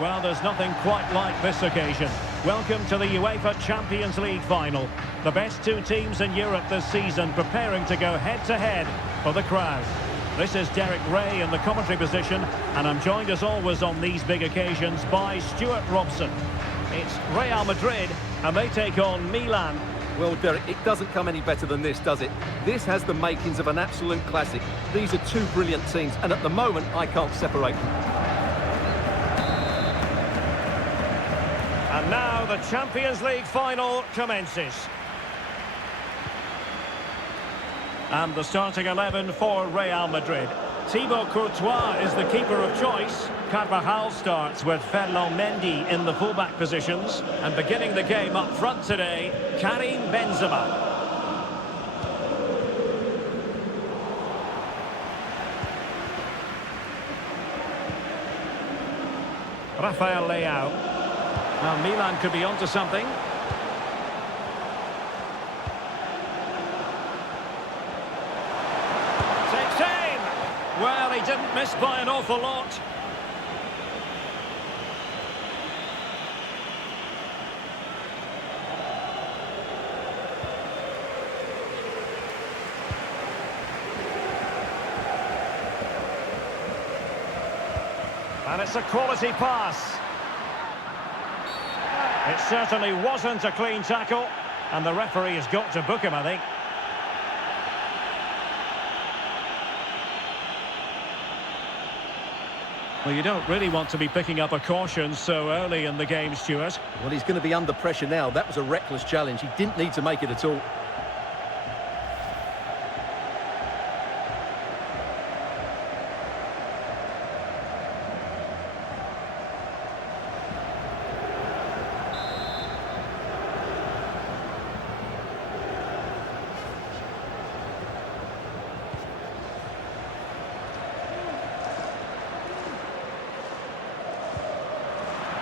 Well, there's nothing quite like this occasion. Welcome to the UEFA Champions League final. The best two teams in Europe this season preparing to go head-to-head for the crown. This is Derek Ray in the commentary position, and I'm joined as always on these big occasions by Stuart Robson. It's Real Madrid, and they take on Mailand. Well, Derek, it doesn't come any better than this, does it? This has the makings of an absolute classic. These are two brilliant teams, and at the moment, I can't separate them. And now the Champions League final commences. And the starting 11 for Real Madrid. Thibaut Courtois is the keeper of choice. Carvajal starts with Ferland Mendy in the fullback positions. And beginning the game up front today, Karim Benzema. Rafael Leao. Now Milan could be onto something. Takes aim! Well, he didn't miss by an awful lot. And it's a quality pass. It certainly wasn't a clean tackle, and the referee has got to book him, I think. Well, you don't really want to be picking up a caution so early in the game, Stuart. Well, he's going to be under pressure now. That was a reckless challenge. He didn't need to make it at all.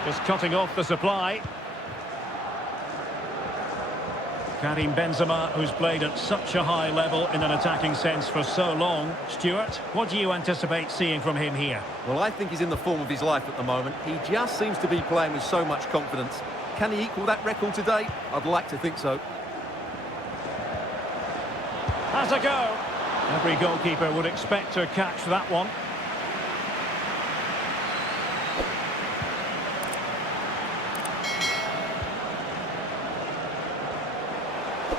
Just cutting off the supply. Karim Benzema, who's played at such a high level in an attacking sense for so long. Stuart, what do you anticipate seeing from him here? Well, I think he's in the form of his life at the moment. He just seems to be playing with so much confidence. Can he equal that record today? I'd like to think so. Has a go. Every goalkeeper would expect to catch that one.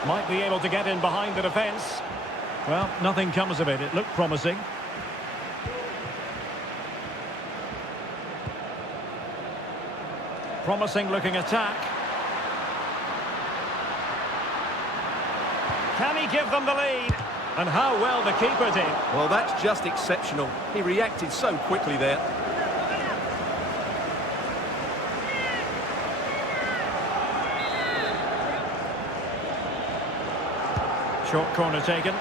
Might be able to get in behind the defence. Well, nothing comes of it. It looked promising. Promising looking attack. Can he give them the lead? And how well the keeper did. Well, that's just exceptional. He reacted so quickly there. Short corner taken.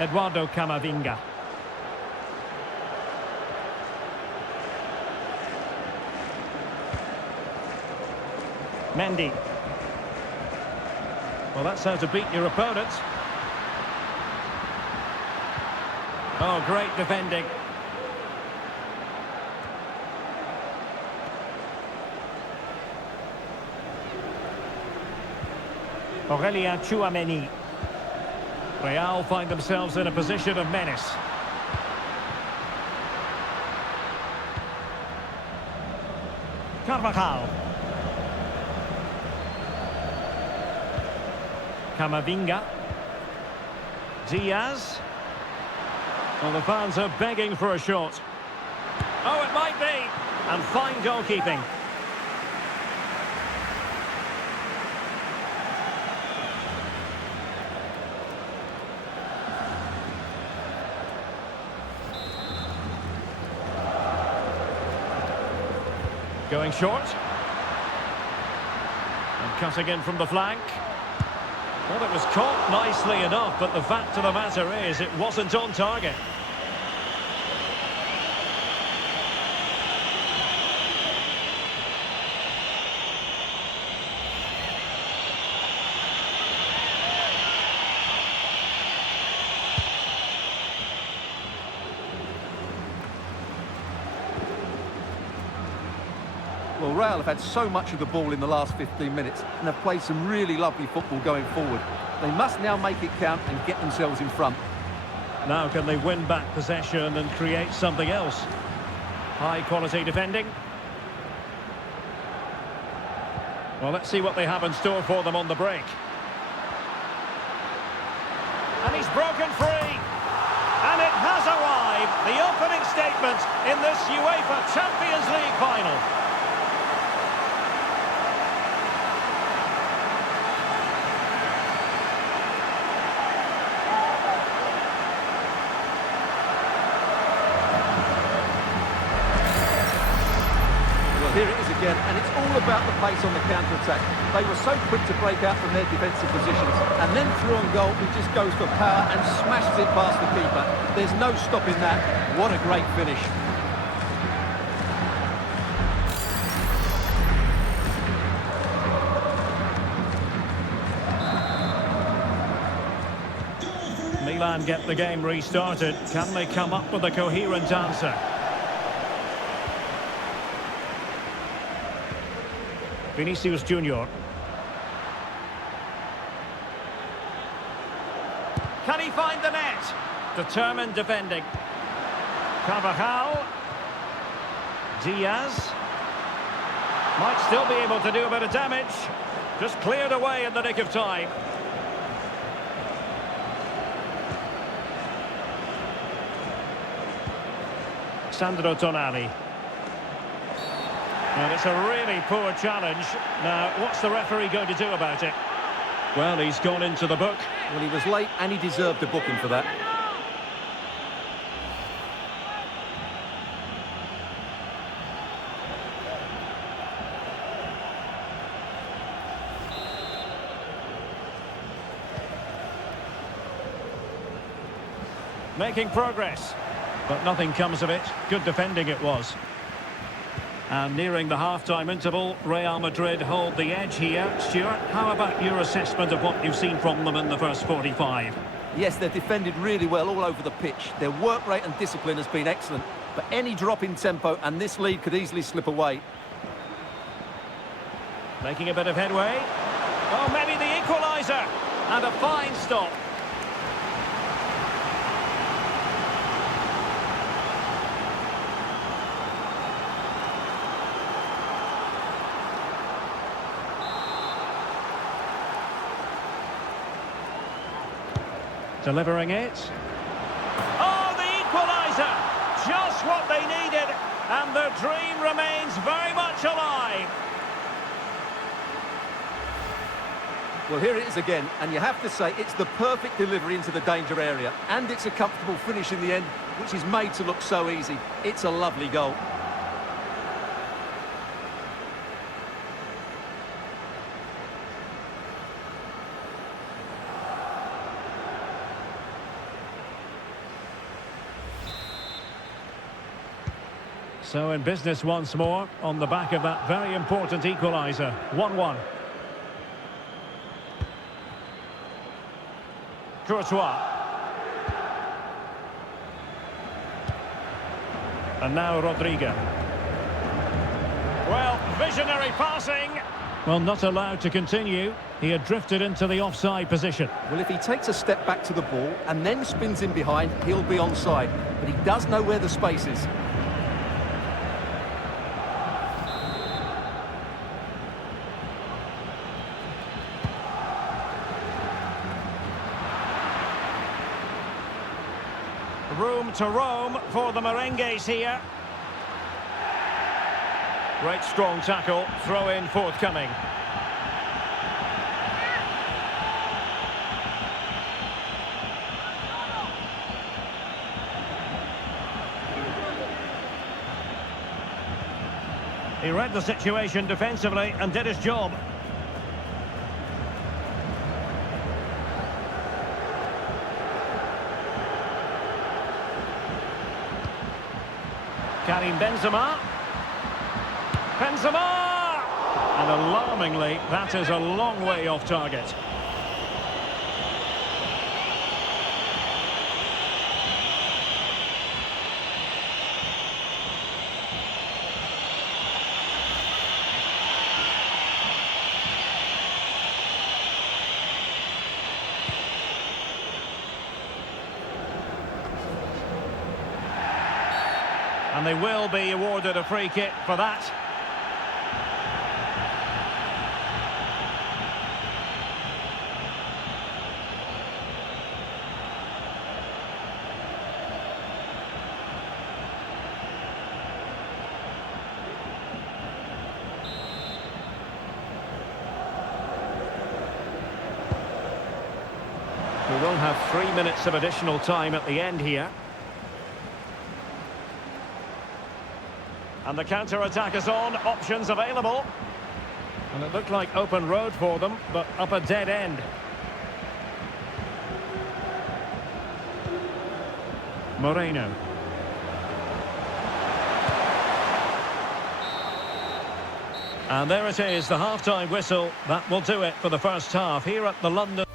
Eduardo Camavinga. Mendy. Well, that's how to beat your opponent. Oh, great defending. Aurelien Tchouameni. Real find themselves in a position of menace. Carvajal. Camavinga. Diaz. Well, the fans are begging for a shot. Oh, it might be. And fine goalkeeping. Going short. And cutting in from the flank. Well, it was caught nicely enough, but the fact of the matter is it wasn't on target. Well, Real have had so much of the ball in the last 15 minutes and have played some really lovely football going forward. They must now make it count and get themselves in front. Now can they win back possession and create something else? High quality defending. Well, let's see what they have in store for them on the break. And he's broken free. And it has arrived, the opening statement in this UEFA Champions League final. Here it is again, and it's all about the pace on the counter-attack. They were so quick to break out from their defensive positions, and then through on goal, he just goes for power and smashes it past the keeper. There's no stopping that. What a great finish. Milan get the game restarted. Can they come up with a coherent answer? Vinicius Junior. Can he find the net? Determined defending. Carvajal. Diaz. Might still be able to do a bit of damage. Just cleared away in the nick of time. Sandro Tonali. And it's a really poor challenge. Now, what's the referee going to do about it? Well, he's gone into the book. Well, he was late and he deserved a booking for that. Making progress, but nothing comes of it. Good defending it was. And nearing the half-time interval, Real Madrid hold the edge here. Stuart, how about your assessment of what you've seen from them in the first 45? Yes, they've defended really well all over the pitch. Their work rate and discipline has been excellent. But any drop in tempo and this lead could easily slip away. Making a bit of headway. Oh, maybe the equaliser. And a fine stop. Delivering it. Oh, the equaliser! Just what they needed, and the dream remains very much alive. Well, here it is again, and you have to say it's the perfect delivery into the danger area, and it's a comfortable finish in the end, which is made to look so easy. It's a lovely goal. So in business once more, on the back of that very important equaliser. 1-1. Courtois. And now Rodrigo. Well, visionary passing. Well, not allowed to continue. He had drifted into the offside position. Well, if he takes a step back to the ball and then spins in behind, he'll be onside. But he does know where the space is. Room to roam for the merengues here. Great strong tackle, throw in forthcoming. He read the situation defensively and did his job. Karim Benzema. Benzema! And alarmingly, that is a long way off target. And they will be awarded a free kick for that. We will have 3 minutes of additional time at the end here. And the counter-attack is on, options available. And it looked like open road for them, but up a dead end. Moreno. And there it is, the half-time whistle. That will do it for the first half here at the London.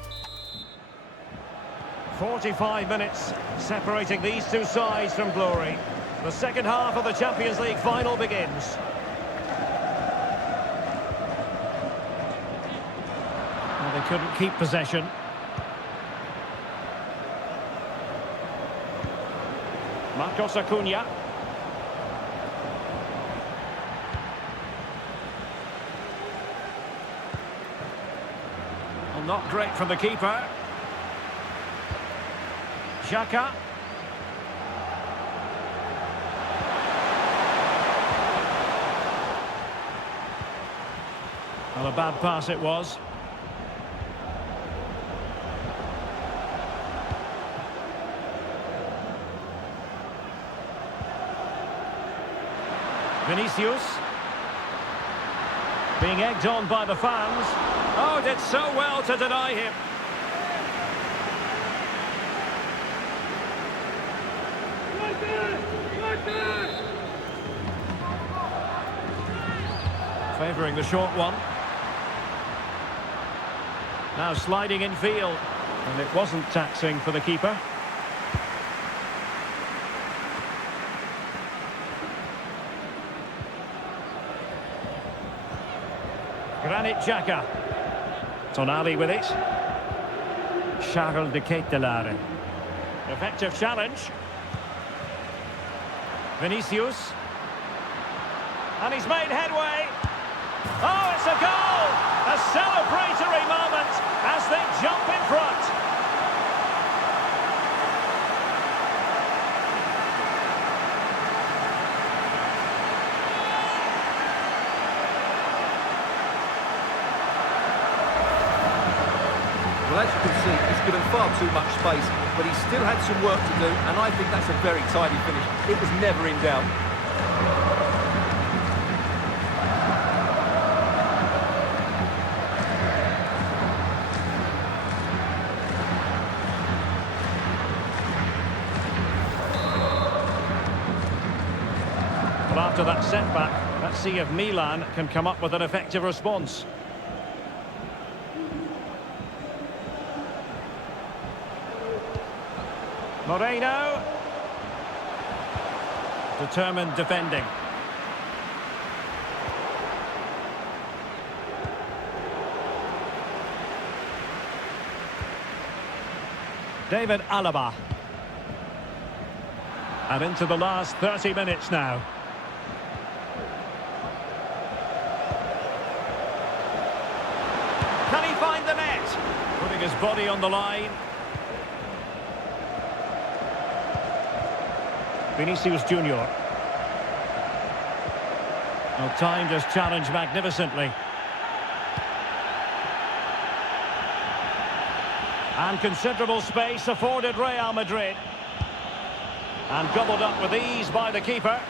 45 minutes separating these two sides from glory. The second half of the Champions League final begins. Well, they couldn't keep possession. Marcos Acuna. Well, not great from the keeper. Xhaka. Well, a bad pass it was. Vinicius. Being egged on by the fans. Oh, did so well to deny him. Favouring the short one. Now sliding in field. And it wasn't taxing for the keeper. Granit Xhaka. Tonali with it. Charles de Ketelaere. Effective challenge. Vinicius. And he's made headway. Oh, it's a goal! A celebratory moment as they jump in front. Well, as you can see, he's given far too much space, but he still had some work to do, and I think that's a very tidy finish. It was never in doubt. After that setback, let's see if Milan can come up with an effective response. Moreno. Determined defending. David Alaba. And into the last 30 minutes now. Can he find the net? Putting his body on the line. Vinicius Junior. Well, timed his challenge magnificently. And considerable space afforded Real Madrid. And gobbled up with ease by the keeper.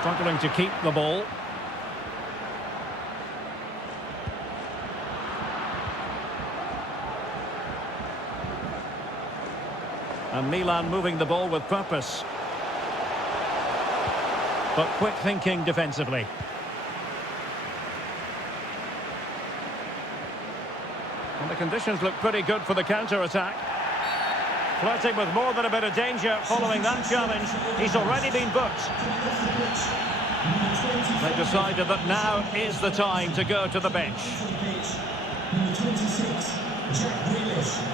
Struggling to keep the ball. And Milan moving the ball with purpose. But quick thinking defensively. And the conditions look pretty good for the counter-attack. Flirting with more than a bit of danger following that challenge. He's already been booked. They decided that now is the time to go to the bench. Number 26, Jack Grealish.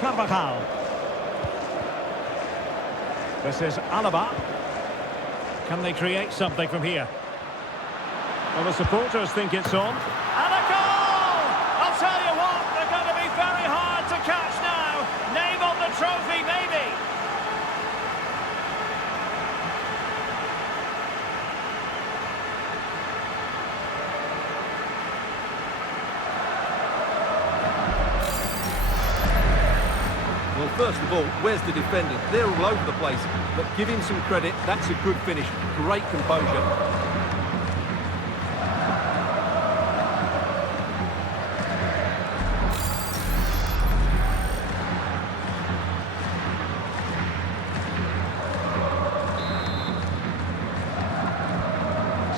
Carvajal. This is Alaba. Can they create something from here? Well, the supporters think it's on. And a goal! I'll tell you what, they're going to be very hard to catch now. Name on the trophy, maybe. Well, first of all, where's the defender? They're all over the place, but give him some credit. That's a good finish. Great composure.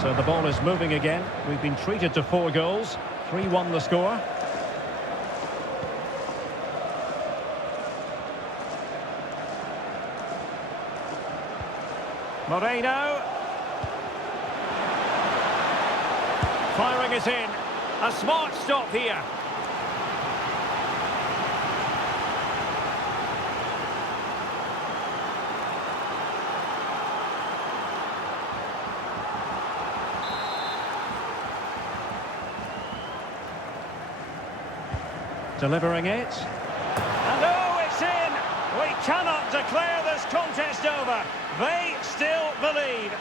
So the ball is moving again. We've been treated to 4 goals. 3-1 the score. Moreno. Firing it in. A smart stop here. Delivering it. And oh, it's in! We cannot declare this contest over. They still believe.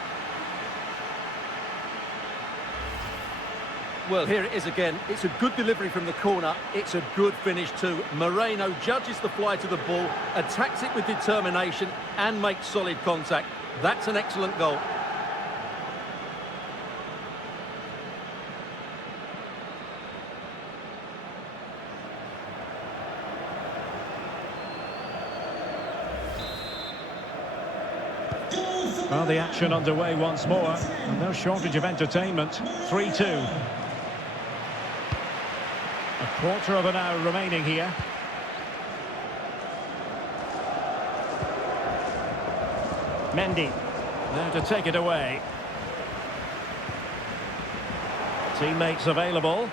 Well, here it is again. It's a good delivery from the corner. It's a good finish too. Moreno judges the fly to the ball, attacks it with determination and makes solid contact. That's an excellent goal. Well, the action underway once more, and no shortage of entertainment. 3-2. A quarter of an hour remaining here. Mendy, there to take it away. Teammates available.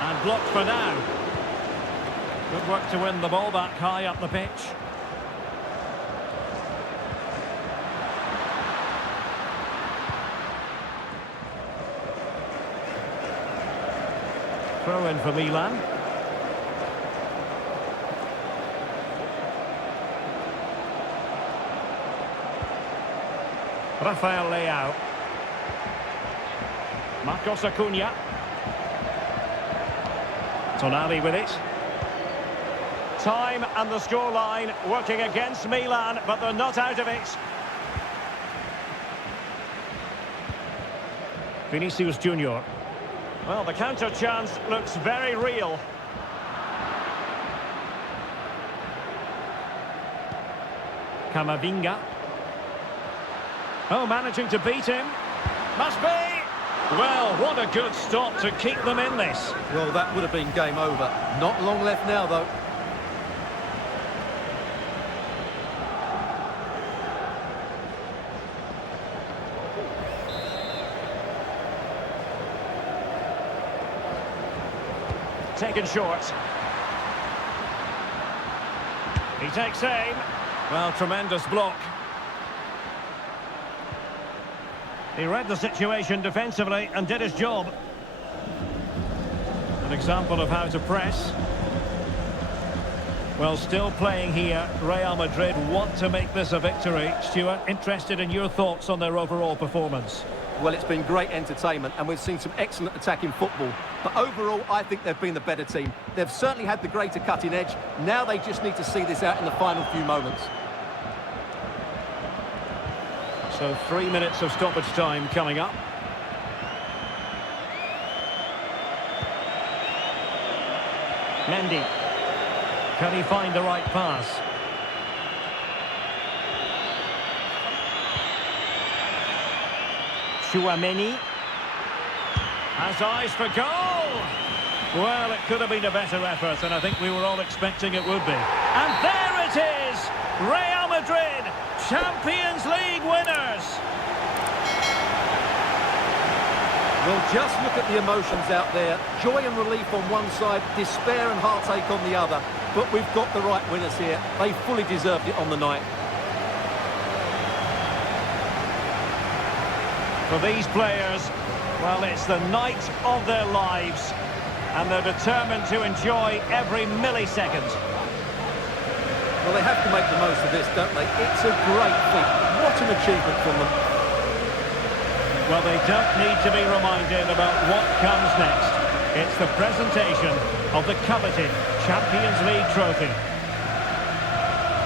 And blocked for now. Good work to win the ball back high up the pitch. Throw in for Milan. Rafael Leao. Marcos Acuna. Tonali with it. Time and the scoreline working against Milan, but they're not out of it. Vinicius Junior. Well, the counter chance looks very real. Camavinga. Oh, managing to beat him. Must be. Well, what a good stop to keep them in this. Well, that would have been game over. Not long left now, though. Taken short. He takes aim. Well, tremendous block. He read the situation defensively and did his job. An example of how to press. Well, still playing here, Real Madrid want to make this a victory. Stuart, interested in your thoughts on their overall performance? Well, it's been great entertainment and we've seen some excellent attacking football. But overall, I think they've been the better team. They've certainly had the greater cutting edge. Now they just need to see this out in the final few moments. So 3 minutes of stoppage time coming up. Mendy. Can he find the right pass? Chouameni. Has eyes for goal. Well, it could have been a better effort, and I think we were all expecting it would be. And there it is! Real Madrid, Champions League winners! Well, just look at the emotions out there. Joy and relief on one side, despair and heartache on the other. But we've got the right winners here. They fully deserved it on the night. For these players, well, it's the night of their lives, and they're determined to enjoy every millisecond. Well, they have to make the most of this, don't they? It's a great feat. What an achievement from them. Well, they don't need to be reminded about what comes next. It's the presentation of the coveted Champions League trophy.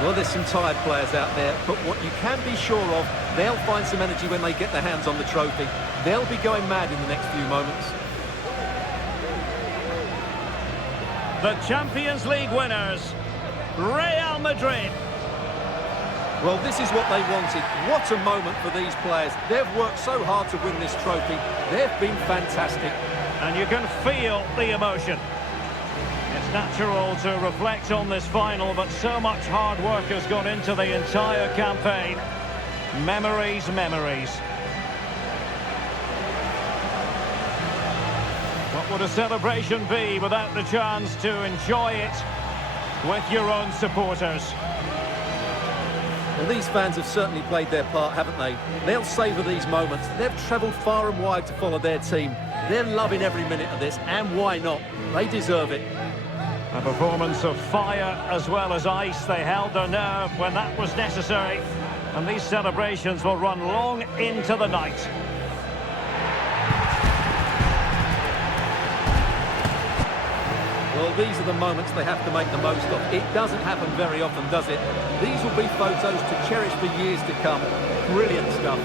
Well, there's some tired players out there, but what you can be sure of, they'll find some energy when they get their hands on the trophy. They'll be going mad in the next few moments. The Champions League winners, Real Madrid. Well, this is what they wanted. What a moment for these players. They've worked so hard to win this trophy. They've been fantastic. And you can feel the emotion. It's natural to reflect on this final, but so much hard work has gone into the entire campaign. Memories, memories. What would a celebration be without the chance to enjoy it with your own supporters? Well, these fans have certainly played their part, haven't they? They'll savour these moments. They've travelled far and wide to follow their team. They're loving every minute of this, and why not? They deserve it. A performance of fire as well as ice. They held their nerve when that was necessary. And these celebrations will run long into the night. Well, these are the moments they have to make the most of. It doesn't happen very often, does it? These will be photos to cherish for years to come. Brilliant stuff.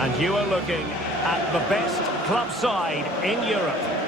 And you are looking at the best club side in Europe.